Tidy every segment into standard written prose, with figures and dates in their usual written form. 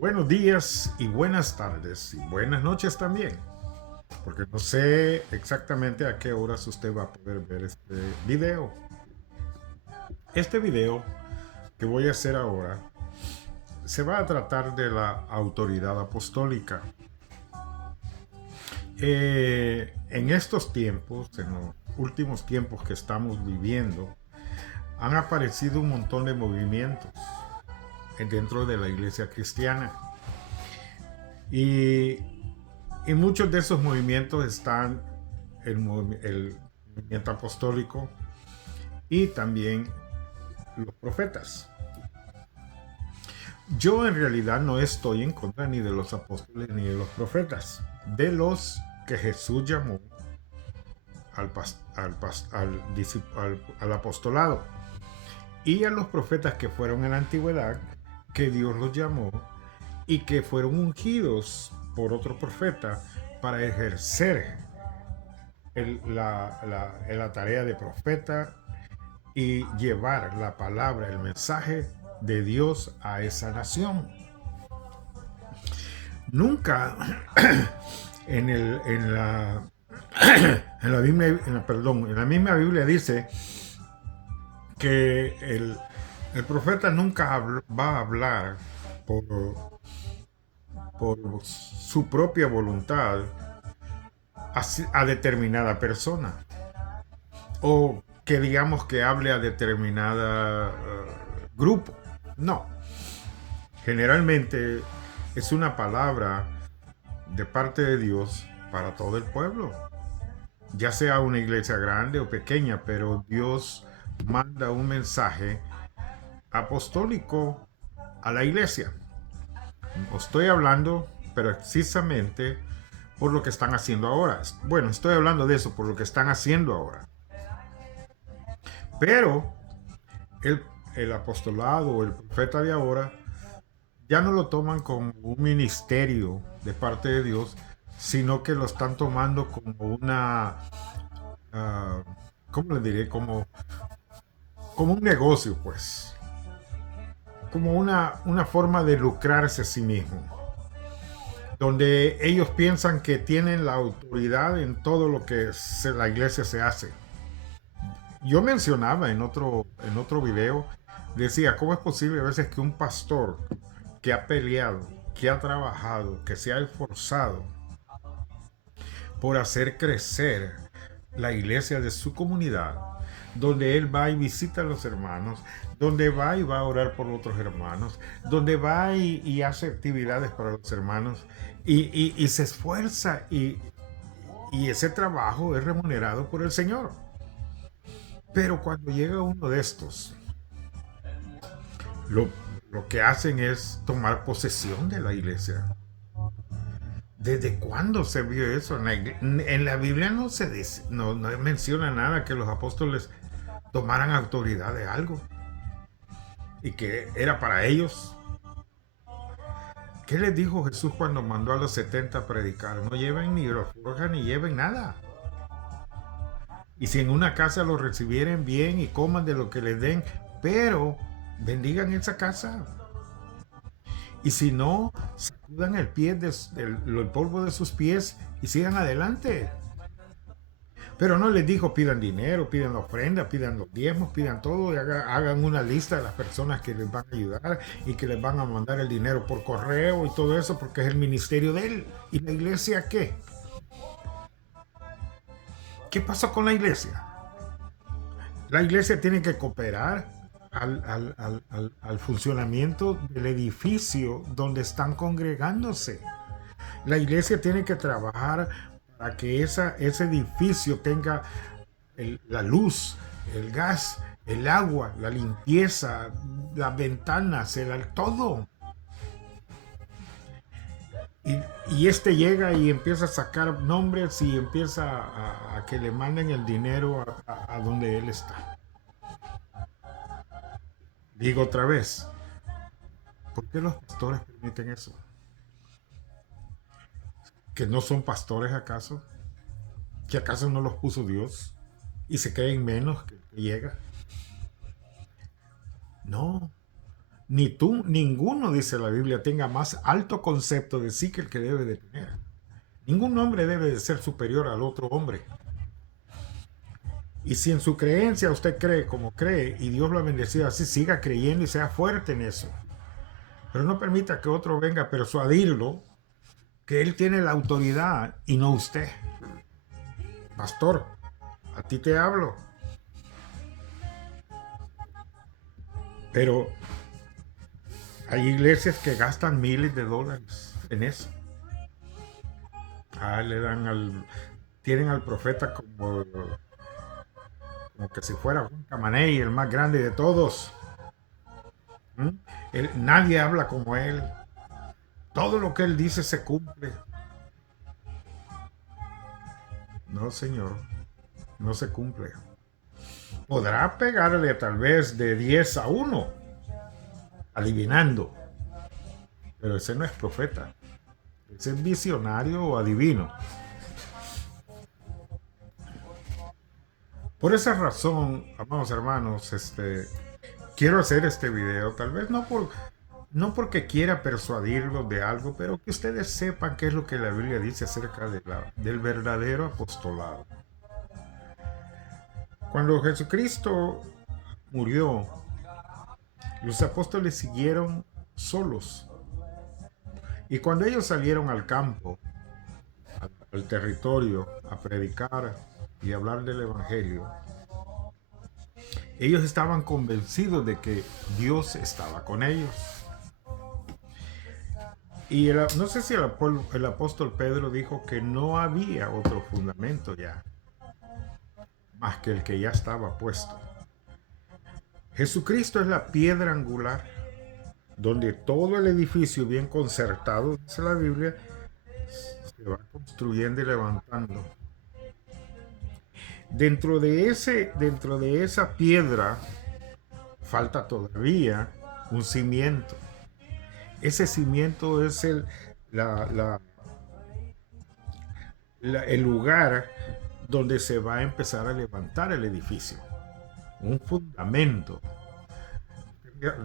Buenos días y buenas tardes y buenas noches también, porque no sé exactamente a qué horas usted va a poder ver este video. Este video que voy a hacer ahora se va a tratar de la autoridad apostólica. En estos tiempos, en los últimos tiempos que estamos viviendo, han aparecido un montón de movimientos dentro de la iglesia cristiana. Y Y muchos de esos movimientos están el movimiento apostólico y también los profetas. Yo en realidad no estoy en contra ni de los apóstoles ni de los profetas, de los que Jesús llamó al apostolado, y a los profetas que fueron en la antigüedad, que Dios los llamó y que fueron ungidos por otro profeta para ejercer la tarea de profeta y llevar la palabra, el mensaje de Dios a esa nación. Nunca en, el, en, la, en, la Biblia, en la misma Biblia dice que el profeta nunca va a hablar por, por su propia voluntad a determinada persona, o que digamos que hable a determinada grupo. No, generalmente es una palabra de parte de Dios para todo el pueblo, ya sea una iglesia grande o pequeña, pero Dios manda un mensaje apostólico a la iglesia. Estoy hablando precisamente por lo que están haciendo ahora. Bueno, estoy hablando de eso, por lo que están haciendo ahora. Pero el, el apostolado o el profeta de ahora ya no lo toman como un ministerio de parte de Dios, sino que lo están tomando como una, uh, ¿cómo le diré? Como un negocio, pues. Como una forma de lucrarse a sí mismo. Donde ellos piensan que tienen la autoridad en todo lo que la iglesia se hace. Yo mencionaba en otro video, decía, ¿cómo es posible a veces que un pastor que ha peleado, que ha trabajado, que se ha esforzado por hacer crecer la iglesia de su comunidad, donde él va y visita a los hermanos, donde va y va a orar por otros hermanos, donde va y hace actividades para los hermanos y se esfuerza y ese trabajo es remunerado por el Señor? Pero cuando llega uno de estos, lo, lo que hacen es tomar posesión de la iglesia. ¿Desde cuándo se vio eso? En la Biblia no se dice, no menciona nada que los apóstoles tomaran autoridad de algo y que era para ellos. ¿Qué les dijo Jesús cuando mandó a los 70 a predicar? No lleven ni alforja ni lleven nada. Y si en una casa los recibieren bien y coman de lo que les den, pero bendigan esa casa. Y si no, sacudan el polvo de sus pies y sigan adelante. Pero no les dijo pidan dinero, pidan la ofrenda, pidan los diezmos, pidan todo y hagan una lista de las personas que les van a ayudar y que les van a mandar el dinero por correo y todo eso porque es el ministerio de él. ¿Y la iglesia qué? ¿Qué pasó con la iglesia? La iglesia tiene que cooperar al funcionamiento del edificio donde están congregándose. La iglesia tiene que trabajar para que ese edificio tenga la luz, el gas, el agua, la limpieza, las ventanas, todo. Y este llega y empieza a sacar nombres y empieza a que le manden el dinero a donde él está. Digo otra vez, ¿por qué los pastores permiten eso? ¿Que no son pastores acaso? ¿Que acaso no los puso Dios? ¿Y se creen menos que llega? No, ni tú, ninguno, dice la Biblia, tenga más alto concepto de sí que el que debe de tener. Ningún hombre debe de ser superior al otro hombre. Y si en su creencia usted cree como cree y Dios lo ha bendecido así, siga creyendo y sea fuerte en eso. Pero no permita que otro venga a persuadirlo que él tiene la autoridad y no usted. Pastor, a ti te hablo. Pero hay iglesias que gastan miles de dólares en eso. Le dan tienen al profeta como que si fuera Juan Camaney, el más grande de todos. ¿Mm? Nadie habla como él. Todo lo que él dice se cumple. No, señor, no se cumple. Podrá pegarle tal vez de 10 a 1, adivinando. Pero ese no es profeta. Ese es visionario o adivino. Por esa razón, amados hermanos, quiero hacer este video, tal vez no porque quiera persuadirlos de algo, pero que ustedes sepan qué es lo que la Biblia dice acerca del verdadero apostolado. Cuando Jesucristo murió, los apóstoles siguieron solos. Y cuando ellos salieron al campo, al territorio, a predicar y hablar del Evangelio, ellos estaban convencidos de que Dios estaba con ellos. Y no sé si el apóstol Pedro dijo que no había otro fundamento ya, más que el que ya estaba puesto. Jesucristo es la piedra angular, donde todo el edificio bien concertado, dice la Biblia, se va construyendo y levantando. Dentro de esa piedra falta todavía un cimiento. Ese cimiento es el lugar donde se va a empezar a levantar el edificio. Un fundamento.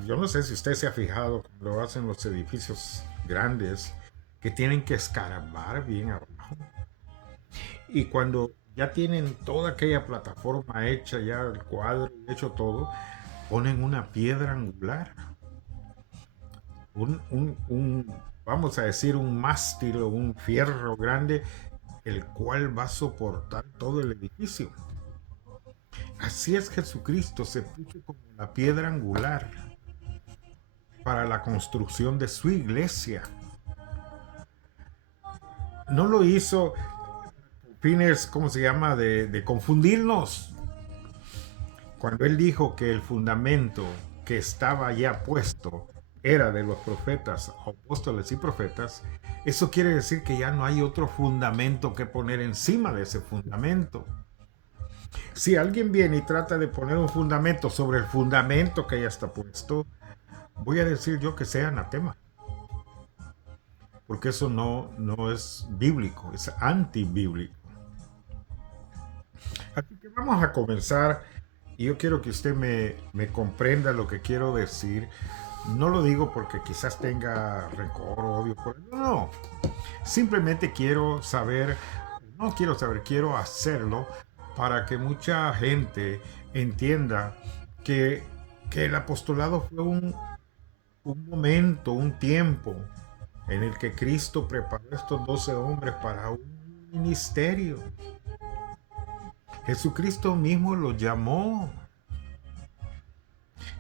Yo no sé si usted se ha fijado cuando hacen los edificios grandes que tienen que escarbar bien abajo. Y cuando ya tienen toda aquella plataforma hecha, ya el cuadro hecho todo, ponen una piedra angular. Vamos a decir, un mástil o un fierro grande, el cual va a soportar todo el edificio. Así es, Jesucristo se puso como la piedra angular para la construcción de su iglesia. No lo hizo fines, ¿cómo se llama?, de confundirnos. Cuando él dijo que el fundamento que estaba ya puesto era de los profetas, apóstoles y profetas, eso quiere decir que ya no hay otro fundamento que poner encima de ese fundamento. Si alguien viene y trata de poner un fundamento sobre el fundamento que ya está puesto, voy a decir yo que sea anatema. Porque eso no es bíblico, es antibíblico. Así que vamos a comenzar y yo quiero que usted me comprenda lo que quiero decir. No lo digo porque quizás tenga rencor o odio por él. No. Simplemente quiero hacerlo para que mucha gente entienda que el apostolado fue un momento, un tiempo en el que Cristo preparó a estos 12 hombres para un ministerio. Jesucristo mismo los llamó.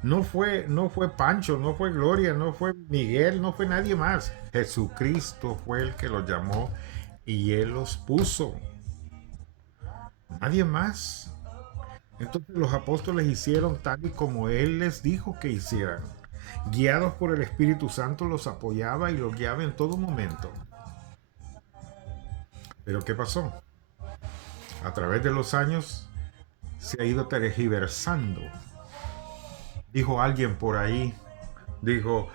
No fue Pancho, no fue Gloria, no fue Miguel, no fue nadie más. Jesucristo fue el que los llamó y él los puso. Nadie más. Entonces los apóstoles hicieron tal y como él les dijo que hicieran. Guiados por el Espíritu Santo, los apoyaba y los guiaba en todo momento. Pero ¿qué pasó? A través de los años se ha ido tergiversando. Dijo alguien por ahí, dijo,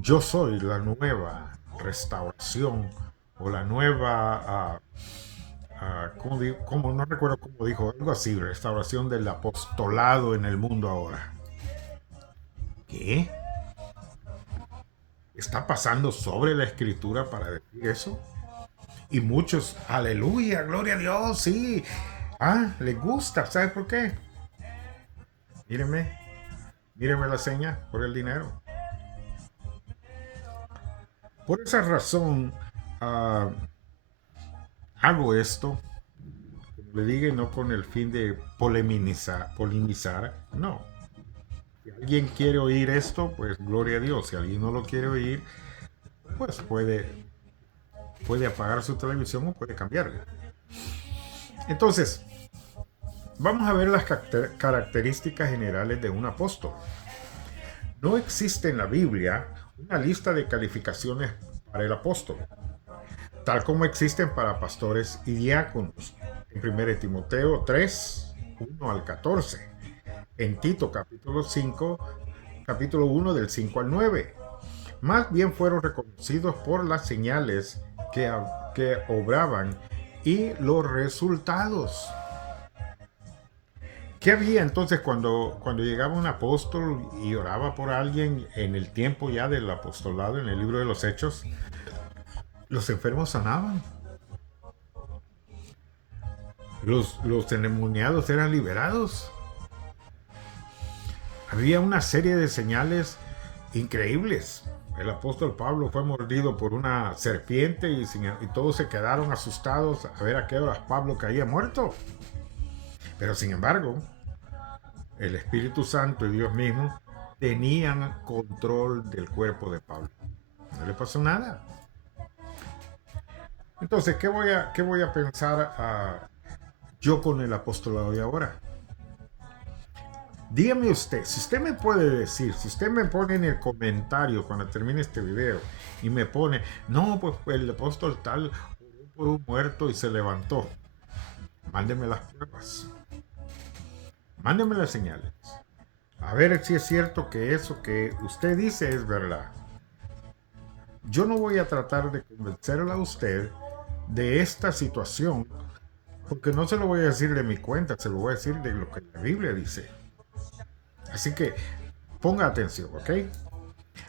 yo soy la nueva restauración o la nueva, no recuerdo cómo dijo, algo así, restauración del apostolado en el mundo ahora. ¿Qué? está pasando sobre la escritura para decir eso. Y muchos, aleluya, gloria a Dios, sí. Les gusta, ¿sabe por qué? Míreme, míreme la seña por el dinero. Por esa razón, ah, hago esto, como le digo, no con el fin de polemizar, no. Si alguien quiere oír esto, pues gloria a Dios. Si alguien no lo quiere oír, pues puede apagar su televisión o puede cambiarle. Entonces, vamos a ver las características generales de un apóstol. No existe en la Biblia una lista de calificaciones para el apóstol, tal como existen para pastores y diáconos, en 1 Timoteo 3, 1 al 14, en Tito capítulo 5, capítulo 1 del 5 al 9. Más bien fueron reconocidos por las señales que obraban y los resultados. ¿Qué había entonces cuando llegaba un apóstol y oraba por alguien en el tiempo ya del apostolado, en el libro de los Hechos? Los enfermos sanaban. Los endemoniados eran liberados. Había una serie de señales increíbles. El apóstol Pablo fue mordido por una serpiente y todos se quedaron asustados a ver a qué horas Pablo caía muerto. Pero sin embargo, el Espíritu Santo y Dios mismo tenían control del cuerpo de Pablo. No le pasó nada. Entonces, ¿qué voy a pensar yo con el apostolado de ahora? Dígame usted, si usted me puede decir, si usted me pone en el comentario cuando termine este video y me pone, no, pues el apóstol tal oró por un muerto y se levantó. Mándeme las pruebas. Mándeme las señales. A ver si es cierto que eso que usted dice es verdad. Yo no voy a tratar de convencerla a usted de esta situación, porque no se lo voy a decir de mi cuenta, se lo voy a decir de lo que la Biblia dice. Así que ponga atención, ¿ok?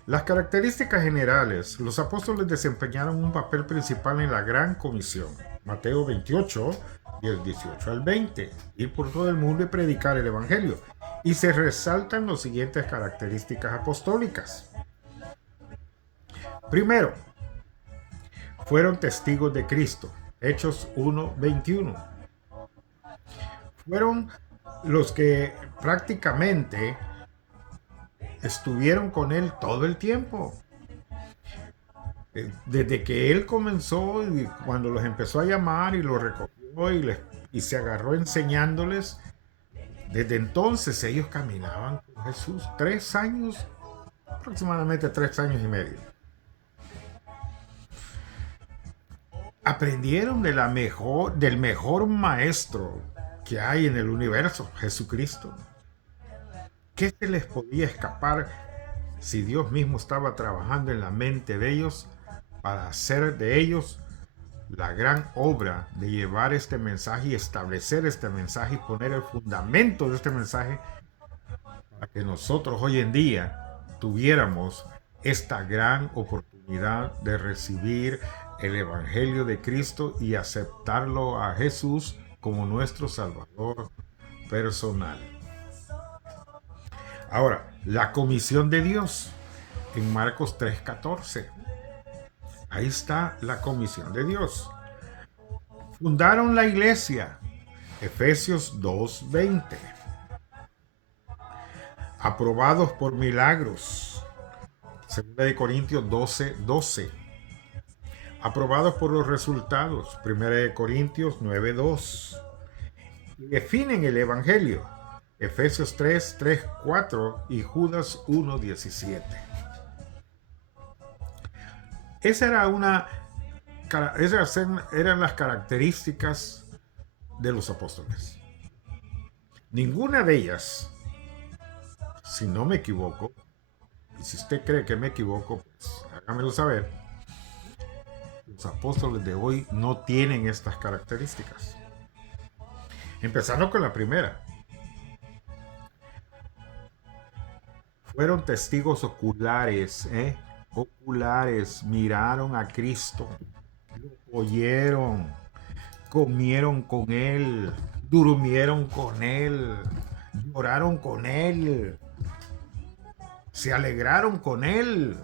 Las características generales. Los apóstoles desempeñaron un papel principal en la gran comisión. Mateo 28, del 18 al 20. Ir por todo el mundo y predicar el evangelio. Y se resaltan las siguientes características apostólicas. Primero, fueron testigos de Cristo. Hechos 1, 21. Fueron los que prácticamente estuvieron con él todo el tiempo. Desde que él comenzó y cuando los empezó a llamar y los recogió y se agarró enseñándoles, desde entonces ellos caminaban con Jesús 3 años, aproximadamente 3 años y medio. Aprendieron del mejor maestro que hay en el universo, Jesucristo. ¿Qué se les podía escapar si Dios mismo estaba trabajando en la mente de ellos para hacer de ellos la gran obra de llevar este mensaje y establecer este mensaje y poner el fundamento de este mensaje para que nosotros hoy en día tuviéramos esta gran oportunidad de recibir el Evangelio de Cristo y aceptarlo a Jesús como nuestro Salvador personal? Ahora, la comisión de Dios en Marcos 3:14. Ahí está la comisión de Dios. Fundaron la iglesia. Efesios 2:20. Aprobados por milagros. 2 Corintios 12:12. Aprobados por los resultados. 1 Corintios 9:2. Y definen el evangelio. Efesios 3:4 y Judas 1:17. Esas eran las características de los apóstoles. Ninguna de ellas, si no me equivoco, y si usted cree que me equivoco, pues hágamelo saber, los apóstoles de hoy no tienen estas características. Empezando con la primera. Fueron testigos oculares oculares miraron a Cristo, lo oyeron, comieron con Él, durmieron con Él, lloraron con Él, se alegraron con Él.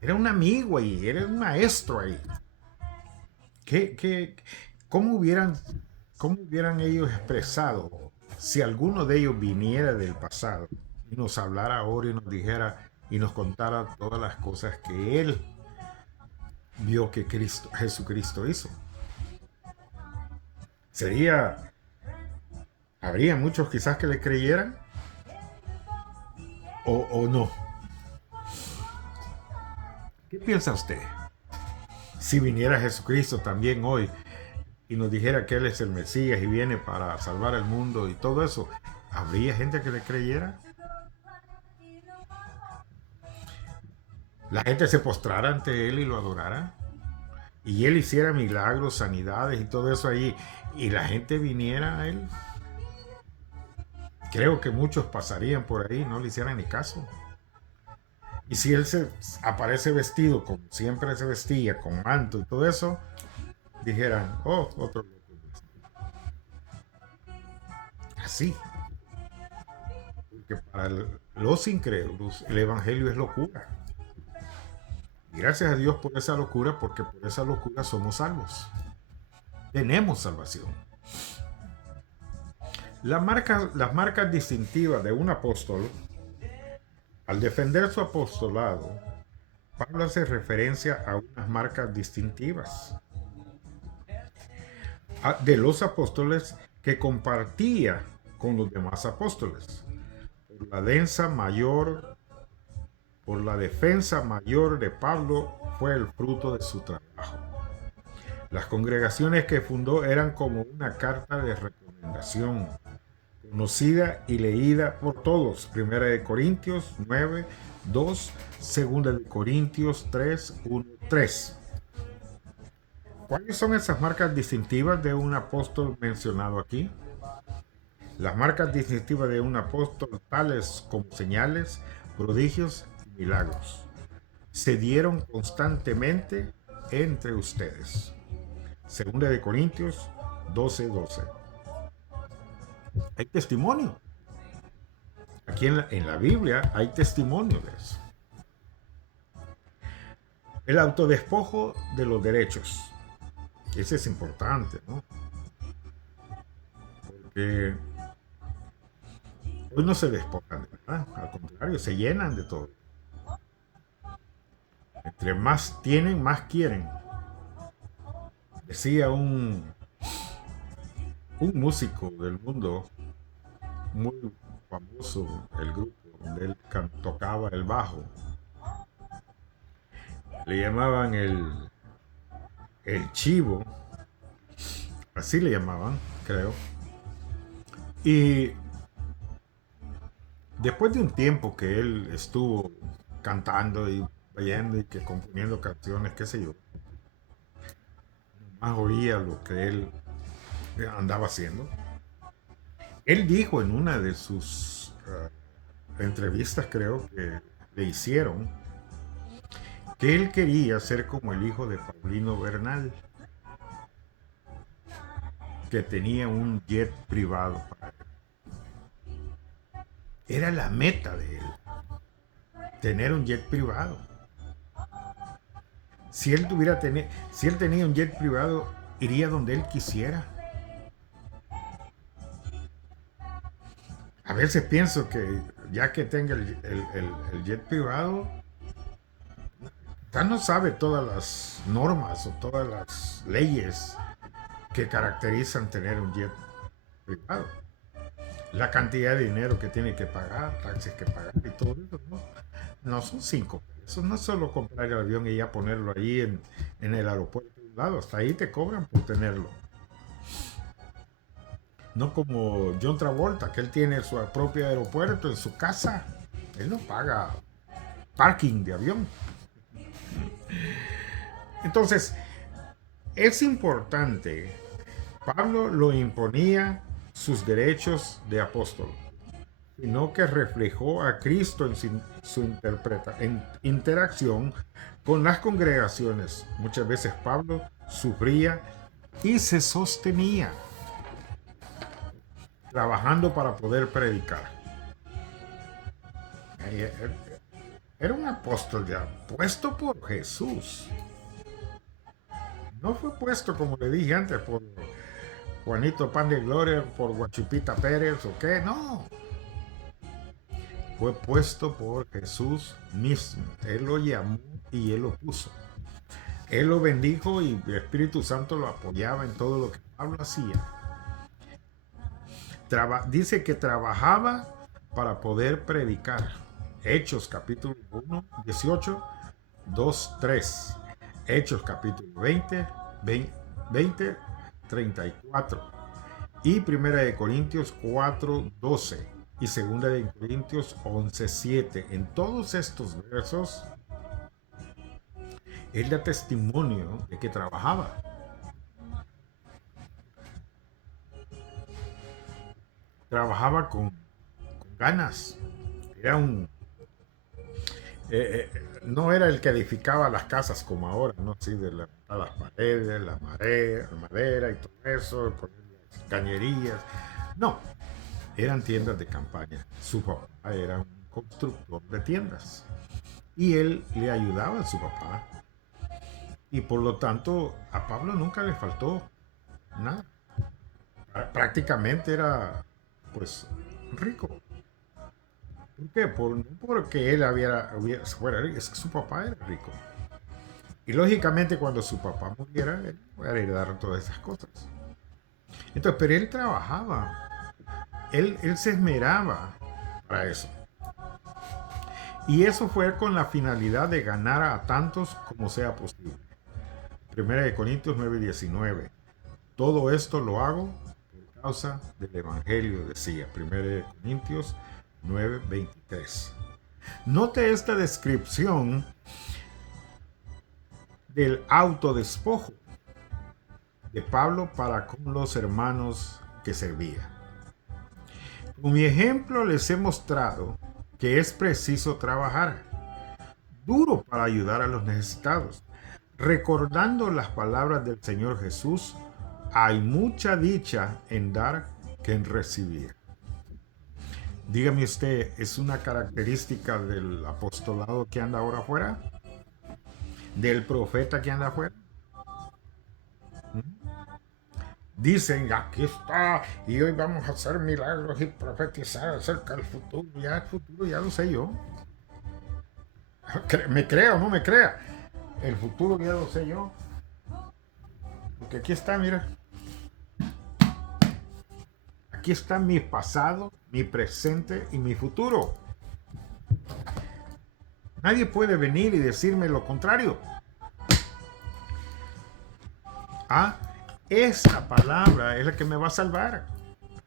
Era un amigo ahí, era un maestro ahí. ¿Qué, qué, cómo hubieran, ¿Cómo hubieran ellos expresado si alguno de ellos viniera del pasado y nos hablara ahora y nos dijera y nos contara todas las cosas que él vio que Jesucristo hizo? Sería, habría muchos quizás que le creyeran o no. ¿Qué piensa usted? Si viniera Jesucristo también hoy y nos dijera que Él es el Mesías y viene para salvar el mundo y todo eso, ¿habría gente que le creyera? La gente se postrara ante Él y lo adorara. Y Él hiciera milagros, sanidades y todo eso allí. Y la gente viniera a Él. Creo que muchos pasarían por ahí, no le hicieran ni caso. Y si Él se aparece vestido como siempre se vestía, con manto y todo eso, dijeran, oh, otro loco. Así. Porque para los incrédulos el Evangelio es locura. Y gracias a Dios por esa locura, porque por esa locura somos salvos. Tenemos salvación. Las marcas distintivas de un apóstol, al defender su apostolado, Pablo hace referencia a unas marcas distintivas de los apóstoles que compartía con los demás apóstoles. Por la defensa mayor de Pablo fue el fruto de su trabajo. Las congregaciones que fundó eran como una carta de recomendación, conocida y leída por todos. Primera de Corintios 9, 2, Segunda de Corintios 3, 1, 3. ¿Cuáles son esas marcas distintivas de un apóstol mencionado aquí? Las marcas distintivas de un apóstol, tales como señales, prodigios y milagros, se dieron constantemente entre ustedes. Segunda de Corintios 12, 12. Hay testimonio. Aquí en la Biblia hay testimonio de eso. El autodespojo de los derechos. Ese es importante, ¿no? Porque hoy no se despojan de verdad. Al contrario, se llenan de todo. Entre más tienen, más quieren. Decía un músico del mundo muy famoso, el grupo donde él tocaba el bajo. Le llamaban el chivo, así le llamaban, creo. Y después de un tiempo que él estuvo cantando y oyendo y que componiendo canciones, qué sé yo, más oía lo que él andaba haciendo. Él dijo en una de sus entrevistas, creo que le hicieron, que él quería ser como el hijo de Paulino Bernal, que tenía un jet privado para él. Era la meta de él, tener un jet privado. Si él tenía un jet privado, iría donde él quisiera. A veces pienso que ya que tenga el jet privado, ya no sabe todas las normas o todas las leyes que caracterizan tener un jet privado. La cantidad de dinero que tiene que pagar, taxes que pagar y todo eso, ¿no? No son 5 pesos, no es solo comprar el avión y ya ponerlo ahí en el aeropuerto de un lado, hasta ahí te cobran por tenerlo. No como John Travolta, que él tiene su propio aeropuerto en su casa, él no paga parking de avión. Entonces, es importante, Pablo lo imponía sus derechos de apóstol. sino que reflejó a Cristo en en interacción con las congregaciones. Muchas veces Pablo sufría y se sostenía, trabajando para poder predicar. Era un apóstol ya puesto por Jesús. No fue puesto, como le dije antes, por Juanito Pan de Gloria, por Guachipita Pérez o qué. No. Fue puesto por Jesús mismo. Él lo llamó y él lo puso. Él lo bendijo y el Espíritu Santo lo apoyaba en todo lo que Pablo hacía. Dice que trabajaba para poder predicar. Hechos capítulo 1, 18, 2, 3. Hechos capítulo 20, 34. Y Primera de Corintios 4, 12. Y Segunda de Corintios 11, 7. En todos estos versos, él da testimonio de que trabajaba. Trabajaba con ganas. Era no era el que edificaba las casas como ahora, ¿no? Sí, de las paredes, la madera y todo eso, con las cañerías. No, eran tiendas de campaña. Su papá era un constructor de tiendas. Y él le ayudaba a su papá. Y por lo tanto, a Pablo nunca le faltó nada. Prácticamente era, pues, rico. ¿Por qué? No porque él fuera rico, es que su papá era rico. Y lógicamente cuando su papá muriera, él iba a heredar todas esas cosas. Entonces, pero él trabajaba. Él se esmeraba para eso. Y eso fue con la finalidad de ganar a tantos como sea posible. Primera de Corintios 9:19. Todo esto lo hago por causa del Evangelio, decía. Primera de Corintios 9:23. Note esta descripción del autodespojo de Pablo para con los hermanos que servía. Con mi ejemplo les he mostrado que es preciso trabajar duro para ayudar a los necesitados. Recordando las palabras del Señor Jesús, hay mucha dicha en dar que en recibir. Dígame usted, ¿es una característica del apostolado que anda ahora afuera? ¿Del profeta que anda afuera? Dicen, aquí está, y hoy vamos a hacer milagros y profetizar acerca del futuro. Ya el futuro ya lo sé yo. ¿Me crea o no me crea? El futuro ya lo sé yo. Porque aquí está, mira. Aquí está mi pasado, mi presente y mi futuro. Nadie puede venir y decirme lo contrario. Esta palabra es la que me va a salvar.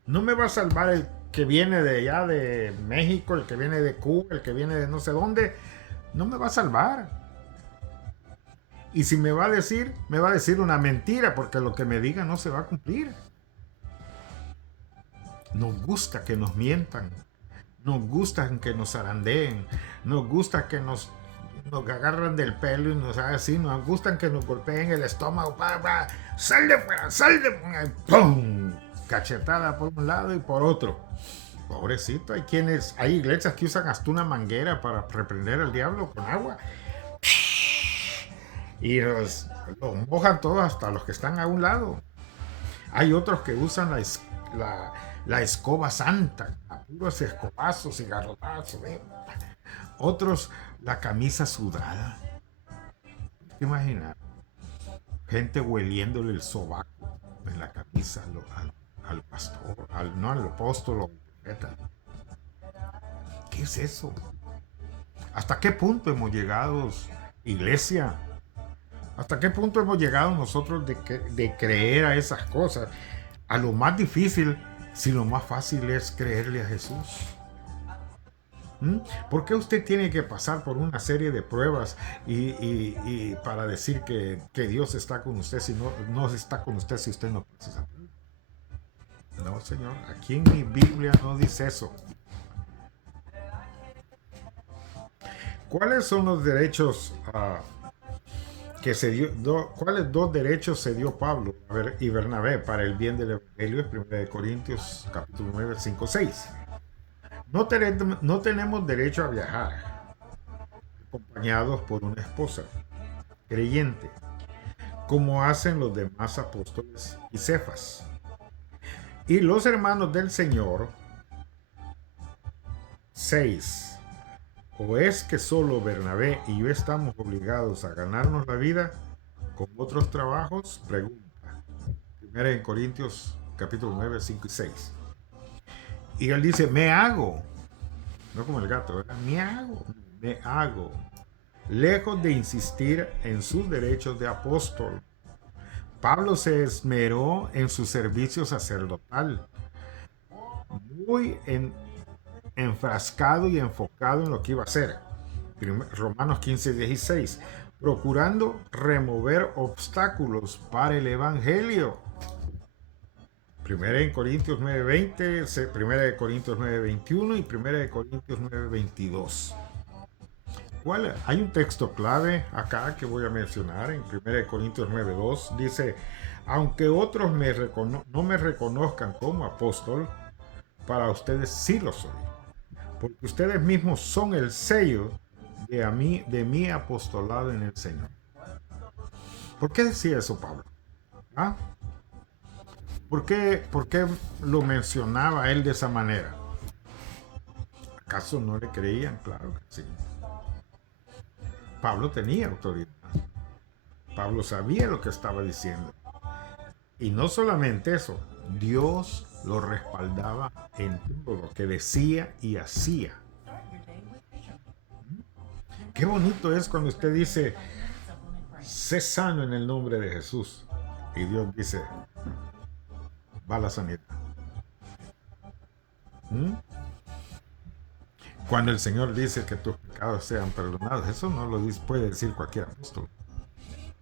No me va a salvar el que viene de allá de México, el que viene de Cuba, el que viene de no sé dónde. No me va a salvar. Y si me va a decir una mentira, porque lo que me diga no se va a cumplir. Nos gusta que nos mientan. Nos gusta que nos zarandeen. Nos gusta que nos agarran del pelo y nos hagan así. Nos gustan que nos golpeen el estómago. ¡Sal de fuera! ¡Sal de fuera! ¡Pum! Cachetada por un lado y por otro. Pobrecito, hay iglesias que usan hasta una manguera para reprender al diablo con agua. Y los mojan todos, hasta los que están a un lado. Hay otros que usan la escoba santa, puros escobazos y garrotazos. Otros la camisa sudada. ¿Te imaginas? Gente hueliéndole el sobaco en la camisa al pastor, no al apóstol o al profeta. ¿Qué es eso? ¿Hasta qué punto hemos llegado, iglesia? ¿Hasta qué punto hemos llegado nosotros de creer a esas cosas? A lo más difícil, si lo más fácil es creerle a Jesús. ¿Por qué usted tiene que pasar por una serie de pruebas y para decir que Dios está con usted si no está con usted si usted no pasa esa prueba? No, Señor, aquí en mi Biblia no dice eso. ¿Cuáles son los derechos que se dio? ¿Cuáles dos derechos se dio Pablo y Bernabé para el bien del Evangelio? Es 1 Corintios capítulo 9, 5, 6. No tenemos derecho a viajar acompañados por una esposa creyente, como hacen los demás apóstoles y Cefas. Y los hermanos del Señor, 6. ¿O es que solo Bernabé y yo estamos obligados a ganarnos la vida con otros trabajos? Pregunta. 1 Corintios capítulo 9, 5 y 6. Y él dice, me hago. No como el gato, ¿verdad? Me hago. Lejos de insistir en sus derechos de apóstol. Pablo se esmeró en su servicio sacerdotal, muy enfrascado y enfocado en lo que iba a hacer. Romanos 15, 16. Procurando remover obstáculos para el Evangelio. 1 Corintios 9:20, 1 Corintios 9:21 y 1 Corintios 9:22. Hay un texto clave acá que voy a mencionar en 1 Corintios 9:2. Dice, aunque otros no me reconozcan como apóstol, para ustedes sí lo soy, porque ustedes mismos son el sello de mi apostolado en el Señor. ¿Por qué decía eso Pablo? ¿Ah? ¿Por qué lo mencionaba él de esa manera? ¿Acaso no le creían? Claro que sí. Pablo tenía autoridad. Pablo sabía lo que estaba diciendo. Y no solamente eso, Dios lo respaldaba en todo lo que decía y hacía. Qué bonito es cuando usted dice, sé sano en el nombre de Jesús. Y Dios dice, va la sanidad. Cuando el Señor dice que tus pecados sean perdonados, eso no lo puede decir cualquier apóstol,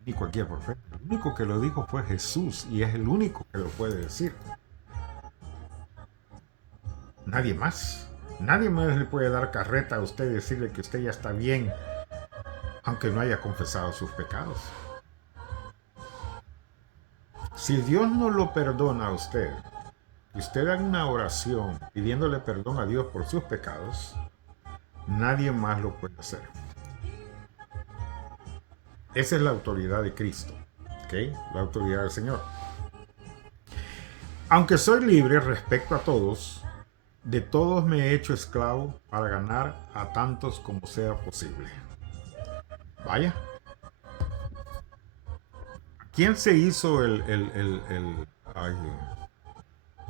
ni cualquier profeta. El único que lo dijo fue Jesús y es el único que lo puede decir. Nadie más. Nadie más le puede dar carreta a usted y decirle que usted ya está bien, aunque no haya confesado sus pecados. Si Dios no lo perdona a usted, y usted haga una oración pidiéndole perdón a Dios por sus pecados, nadie más lo puede hacer. Esa es la autoridad de Cristo, ¿okay? La autoridad del Señor. Aunque soy libre respecto a todos, de todos me he hecho esclavo para ganar a tantos como sea posible. Vaya. ¿Quién se hizo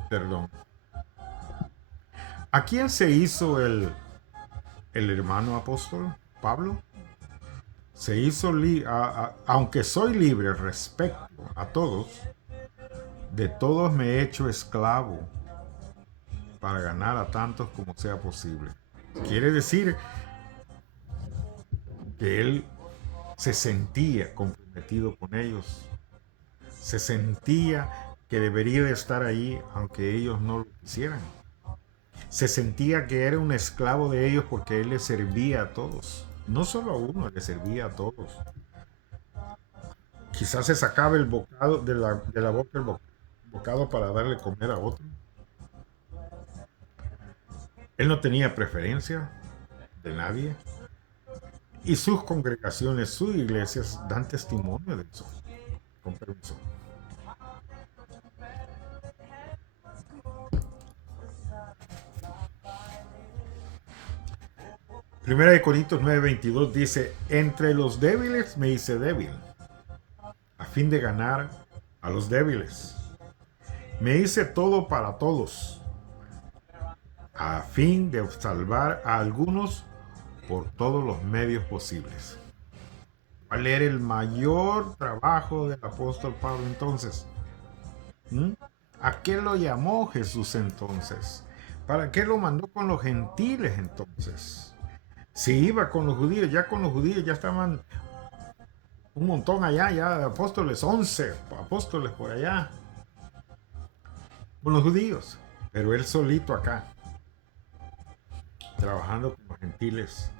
perdón. ¿A quién se hizo el hermano apóstol? Pablo. Se hizo, aunque soy libre respecto a todos, de todos me he hecho esclavo para ganar a tantos como sea posible. Quiere decir que él se sentía comprometido con ellos. Se sentía que debería de estar ahí aunque ellos no lo quisieran. Se sentía que era un esclavo de ellos porque él les servía a todos. No solo a uno, le servía a todos. Quizás se sacaba el bocado de la boca el bocado para darle comer a otro. Él no tenía preferencia de nadie. Y sus congregaciones, sus iglesias dan testimonio de eso. Con permiso. Primera de Corintios 9:22 dice, entre los débiles me hice débil, a fin de ganar a los débiles. Me hice todo para todos, a fin de salvar a algunos por todos los medios posibles. ¿Cuál era el mayor trabajo del apóstol Pablo entonces? ¿A qué lo llamó Jesús entonces? ¿Para qué lo mandó con los gentiles entonces? Si iba con los judíos, ya estaban un montón allá, ya apóstoles, 11 apóstoles por allá, con los judíos, pero él solito acá, trabajando con los gentiles.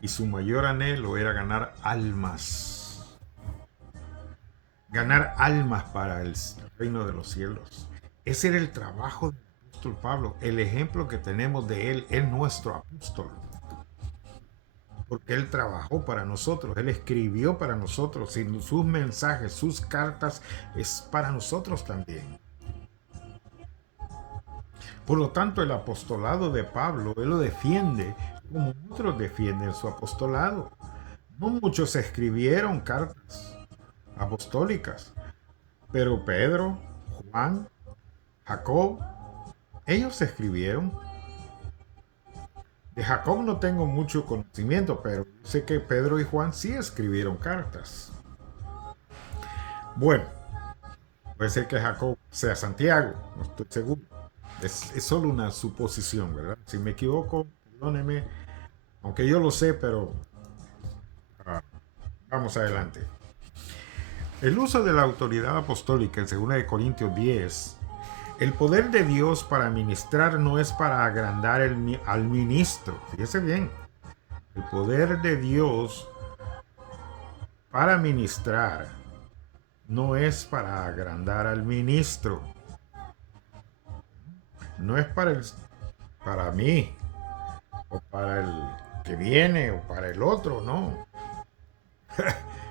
y su mayor anhelo era ganar almas. Ganar almas para el reino de los cielos. Ese era el trabajo del apóstol Pablo. El ejemplo que tenemos de él es nuestro apóstol. Porque él trabajó para nosotros, él escribió para nosotros, y sus mensajes, sus cartas es para nosotros también. Por lo tanto, el apostolado de Pablo, él lo defiende como otros defienden su apostolado. No muchos escribieron cartas apostólicas, pero Pedro, Juan, Jacob, ellos escribieron. De Jacob no tengo mucho conocimiento, pero sé que Pedro y Juan sí escribieron cartas. Bueno, puede ser que Jacob sea Santiago, no estoy seguro. Es solo una suposición, ¿verdad? Si me equivoco, perdóneme, aunque yo lo sé, pero vamos adelante. El uso de la autoridad apostólica en 2 Corintios 10. El poder de Dios para ministrar no es para agrandar al ministro. Fíjese bien. El poder de Dios para ministrar no es para agrandar al ministro. No es para mí, o para el que viene, o para el otro, no.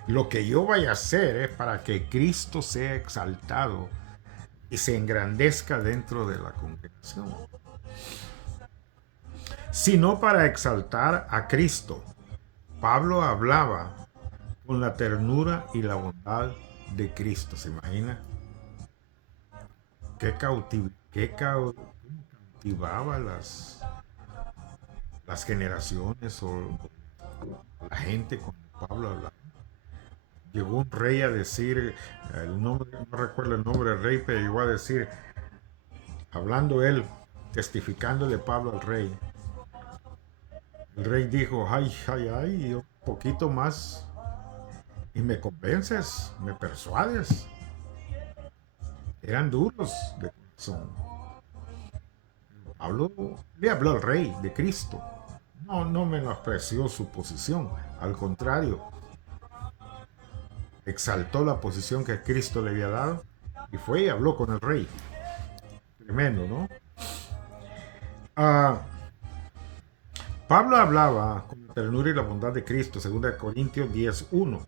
Lo que yo vaya a hacer es para que Cristo sea exaltado y se engrandezca dentro de la congregación. Sino para exaltar a Cristo. Pablo hablaba con la ternura y la bondad de Cristo. ¿Se imagina? ¿Qué cautivaba las generaciones o la gente cuando Pablo hablaba? Llegó un rey a decir, el nombre, no recuerdo el nombre del rey, pero llegó a decir, hablando él, testificándole Pablo al rey. El rey dijo, ay, ay, ay, un poquito más y me convences, me persuades. Eran duros de corazón. Le habló al rey de Cristo. No menospreció su posición, al contrario, exaltó la posición que Cristo le había dado y fue y habló con el rey. Tremendo, ¿no? Pablo hablaba con la ternura y la bondad de Cristo, 2 Corintios 10:1,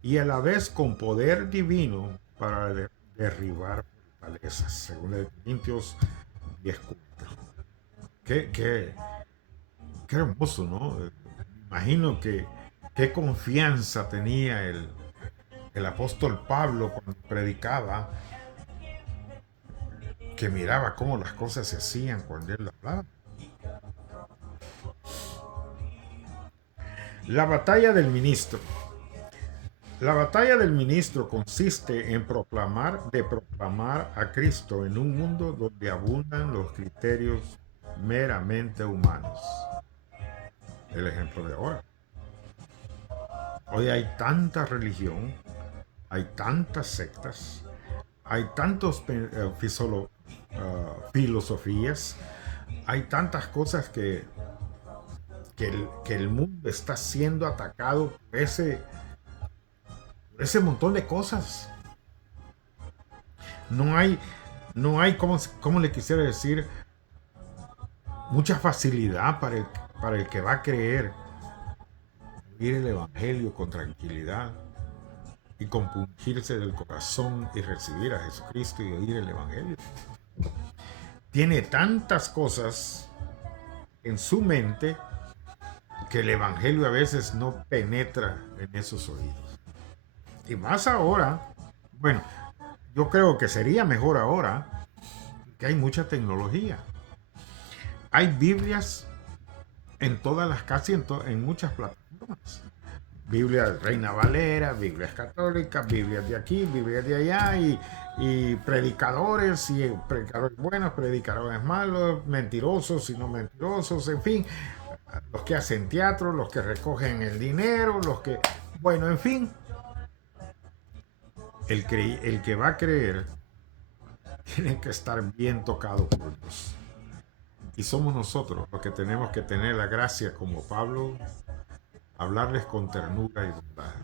y a la vez con poder divino para derribar fortalezas, 2 Corintios 10:4. Qué hermoso, ¿no? Me imagino que qué confianza tenía el apóstol Pablo cuando predicaba, que miraba cómo las cosas se hacían cuando él hablaba. La batalla del ministro. La batalla del ministro consiste en proclamar a Cristo en un mundo donde abundan los criterios meramente humanos. El ejemplo de ahora. Hoy hay tanta religión, hay tantas sectas, hay tantas filosofías, hay tantas cosas que el mundo está siendo atacado por ese montón de cosas. No hay como le quisiera decir, mucha facilidad para el que va a creer oír el Evangelio con tranquilidad y compungirse del corazón y recibir a Jesucristo y oír el Evangelio. Tiene tantas cosas en su mente que el Evangelio a veces no penetra en esos oídos. Y más ahora, bueno, yo creo que sería mejor ahora que hay mucha tecnología. Hay Biblias en todas las casi en muchas plataformas. Biblia Reina Valera, Biblias católicas, Biblias de aquí, Biblias de allá, y predicadores buenos, predicadores malos, mentirosos y no mentirosos, en fin, los que hacen teatro, los que recogen el dinero, bueno, en fin, el que va a creer tiene que estar bien tocado por Dios. Y somos nosotros los que tenemos que tener la gracia como Pablo hablarles con ternura y bondad.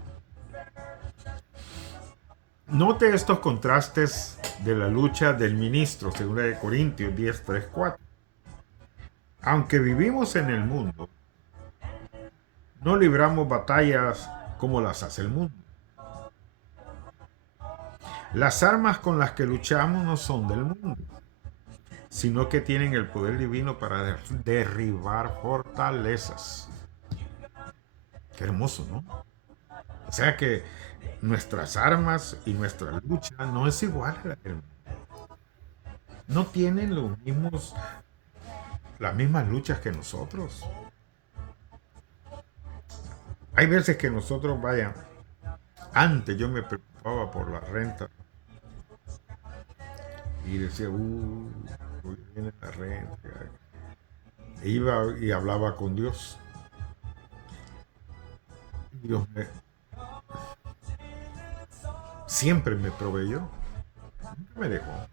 Note estos contrastes de la lucha del ministro, 2 Corintios 10, 3, 4. Aunque vivimos en el mundo, no libramos batallas como las hace el mundo. Las armas con las que luchamos no son del mundo, sino que tienen el poder divino para derribar fortalezas. Qué hermoso, ¿no? O sea que nuestras armas y nuestra lucha no es igual a la del mundo. No tienen las mismas luchas que nosotros. Hay veces que nosotros, antes yo me preocupaba por la renta y decía, hoy viene la renta. E iba y hablaba con Dios. Dios siempre me proveyó, nunca me dejó.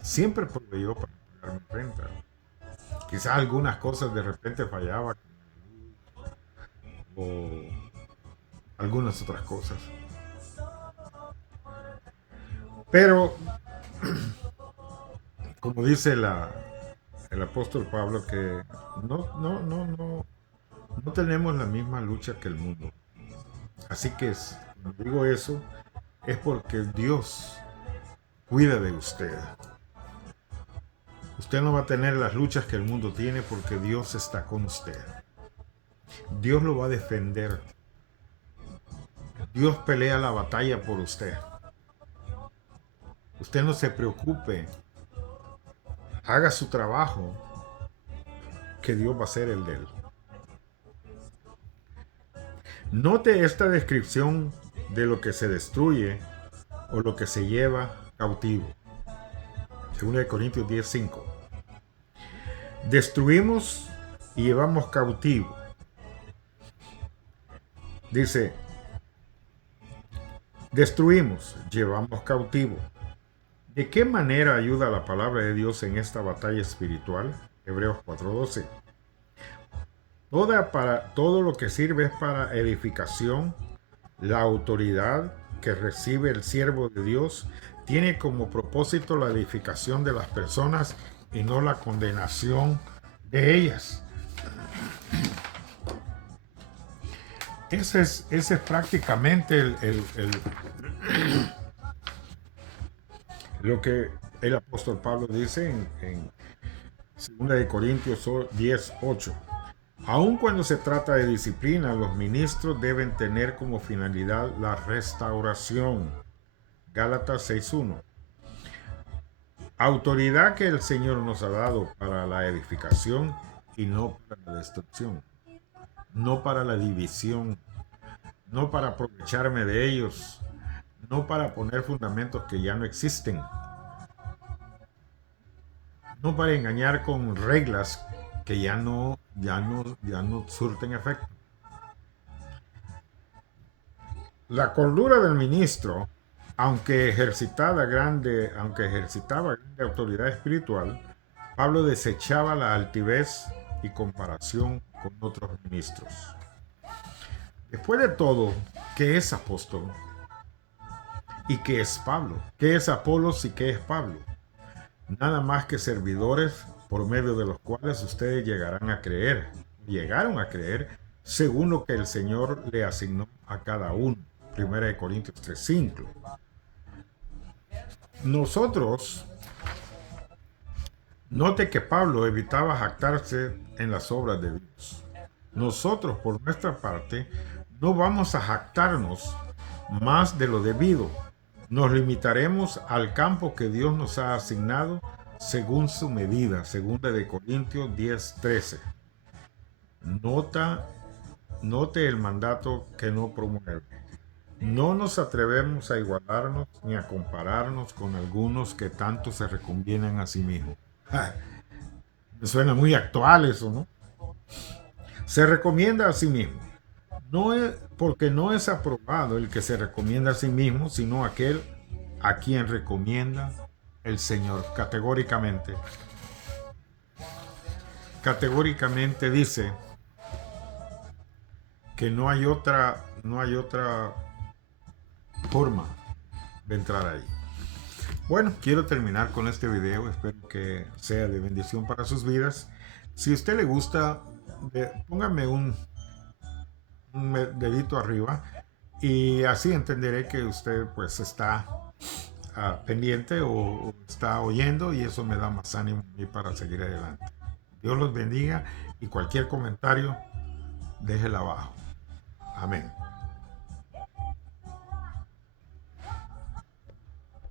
Siempre proveyó para pagar mi renta. Quizás algunas cosas de repente fallaban o algunas otras cosas. Pero, como dice el apóstol Pablo, que no tenemos la misma lucha que el mundo. Así que cuando digo eso, es porque Dios cuida de usted. Usted no va a tener las luchas que el mundo tiene porque Dios está con usted. Dios lo va a defender. Dios pelea la batalla por usted. Usted no se preocupe. Haga su trabajo, que Dios va a hacer el de él. Note esta descripción de lo que se destruye o lo que se lleva cautivo. 2 Corintios 10:5. Destruimos y llevamos cautivo. Dice, destruimos, llevamos cautivo. ¿De qué manera ayuda la palabra de Dios en esta batalla espiritual? Hebreos 4:12. Todo lo que sirve es para edificación. La autoridad que recibe el siervo de Dios tiene como propósito la edificación de las personas y no la condenación de ellas. Ese es prácticamente lo que el apóstol Pablo dice en 2 Corintios 10:8. Aun cuando se trata de disciplina, los ministros deben tener como finalidad la restauración. Gálatas 6:1. Autoridad que el Señor nos ha dado para la edificación y no para la destrucción, no para la división, no para aprovecharme de ellos, no para poner fundamentos que ya no existen, no para engañar con reglas que ya no surten efecto. La cordura del ministro, aunque ejercitaba grande autoridad espiritual, Pablo desechaba la altivez y comparación con otros ministros. Después de todo, ¿qué es apóstol? ¿Y qué es Pablo? ¿Qué es Apolos y qué es Pablo? Nada más que servidores por medio de los cuales ustedes llegaron a creer, según lo que el Señor le asignó a cada uno. 1 Corintios 3:5. Nosotros, note que Pablo evitaba jactarse en las obras de Dios. Nosotros, por nuestra parte, no vamos a jactarnos más de lo debido. Nos limitaremos al campo que Dios nos ha asignado según su medida. 2 Corintios 10:13. Note el mandato que no promueve. No nos atrevemos a igualarnos ni a compararnos con algunos que tanto se reconvienen a sí mismos. Me suena muy actual eso, ¿no? Se recomienda a sí mismo. Porque no es aprobado el que se recomienda a sí mismo, sino aquel a quien recomienda el Señor. Categóricamente dice que no hay otra forma de entrar ahí. Bueno, quiero terminar con este video. Espero que sea de bendición para sus vidas. Si a usted le gusta, póngame un dedito arriba y así entenderé que usted pues está pendiente o está oyendo, y eso me da más ánimo a mí para seguir adelante. Dios los bendiga y cualquier comentario déjela abajo. Amén.